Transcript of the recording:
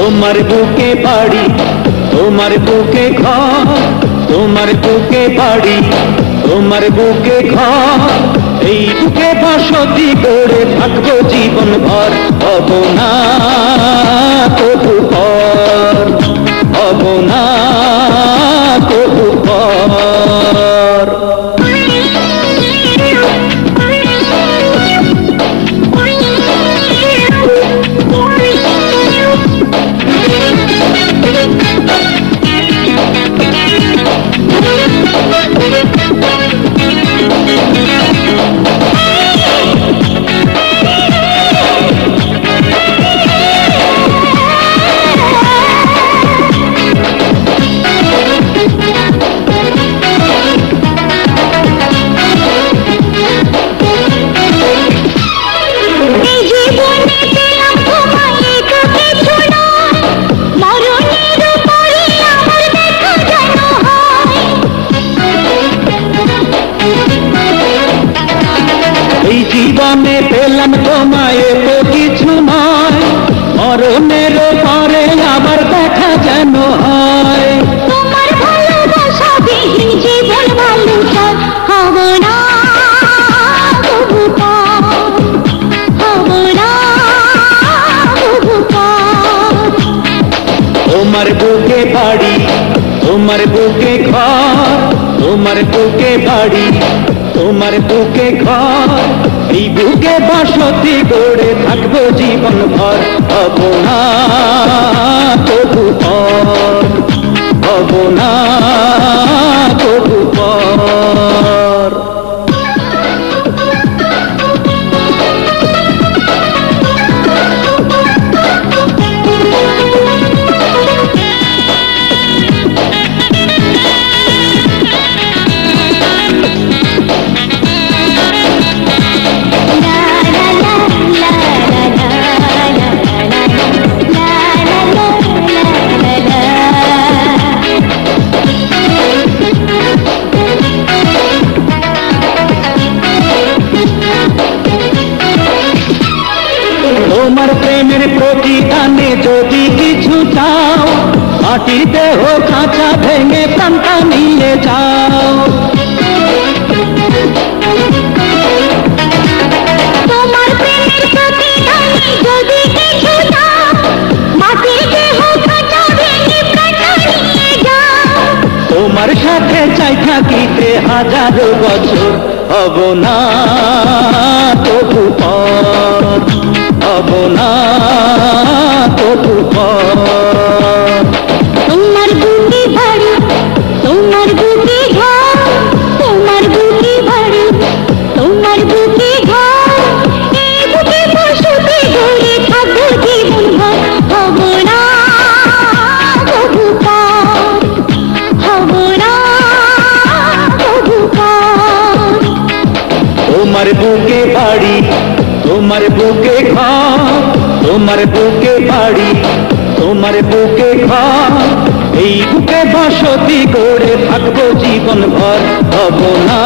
তোমার বুকে বাড়ি, তোমার বুকে ঘর, তোমার বুকে বাড়ি, তোমার বুকে ঘর, এই বুকে বসতি করে থাকবো জীবন ভর। হব না তবু পর, হব না তবু পর। এই জীবনে পেলাম তোমায় তো কিছু নয়, মরণের পরে আবার দেখা যেন হয়। তোমার ভালোবাসা বিহীন জীবন ভালো হব না তবু পর, হব না তবু পর। তোমার বুকে বাড়ি, তোমার বুকে ঘর, তোমার বুকে বাড়ি, তোমার বুকে ঘর, এই বুকে বসতি গড়ে থাকবো জীবন ভর। হব না তবু পর, হব না তবু পর। তোমার প্রেমের প্রতিদানে যদি কিছু চাও, মাটির দেহ খাঁচা ভেঙে প্রাণটা নিয়ে যাও। তোমার প্রেমের প্রতিদানে যদি কিছু চাও, মাটির দেহ খাঁচা ভেঙে প্রাণটা নিয়ে যাও। তোমার সাথে চাই থাকিতে হাজারো বছর, হব না তবু পর, হব না তবু পর। তোমার বুকে বাড়ি, তোমার বুকে ঘর, তোমার বুকে বাড়ি, তোমার বুকে ঘর, এই বুকে বসতি গড়ে থাকবো জীবন ভর। হব না তবু পর, হব না তবু পর। তোমার বুকে বাড়ি, তোমার বুকে ঘর, তোমার বুকে বাড়ি, তোমার বুকে ঘর, এই বুকে বসতি গড়ে থাকবো জীবন ভর। হব না